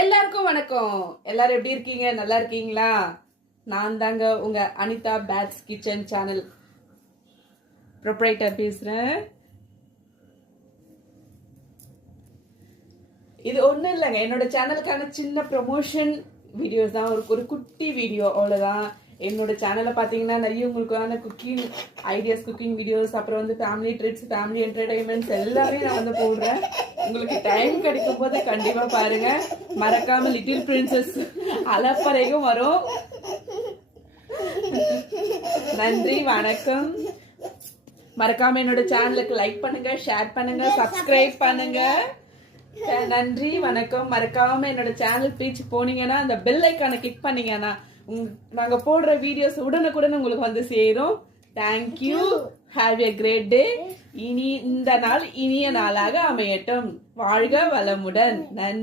எல்லாருக்கும் வணக்கம். எல்லாரும் எப்படி இருக்கீங்க? நல்லா இருக்கீங்களா? நான் தாங்க உங்க அனிதா பேட்ஸ் கிச்சன் சேனல் ப்ரொப்ரைட்டர் பேசுறேன். இது ஒண்ணும் இல்லைங்க, என்னோட சேனலுக்கான சின்ன ப்ரொமோஷன் வீடியோஸ் தான். ஒரு குட்டி வீடியோ, அவ்வளவுதான். என்னோட சேனலை பார்த்தீங்கன்னா நிறைய உங்களுக்கான குக்கிங் ஐடியாஸ், குக்கிங் வீடியோஸ், அப்புறம் வந்து ஃபேமிலி ட்ரிப்ஸ், ஃபேமிலி என்டர்டைன்மெண்ட்ஸ் எல்லாமே நான் வந்து போடுறேன். உங்களுக்கு டைம் கிடைக்கும் போது கண்டிப்பா பாருங்க. மறக்காம லிட்டில் பிரின்சஸ் அலப்பறையும் வரும். நன்றி, வணக்கம். மறக்காம என்னோட சேனலுக்கு லைக் பண்ணுங்க, ஷேர் பண்ணுங்க, சப்ஸ்கிரைப் பண்ணுங்க. நன்றி, வணக்கம். மறக்காம என்னோட சேனல் பேஜ் போனீங்கன்னா அந்த பெல் ஐக்கானை கிளிக் பண்ணீங்கன்னா நாங்க போடுற வீடியோஸ் உடனுக்குடன் உங்களுக்கு வந்து சேரும். Thank you. Have a great day. இந்த நாள் இனிய நாளாக அமையட்டும். வாழ்க வளமுடன். நன்றி.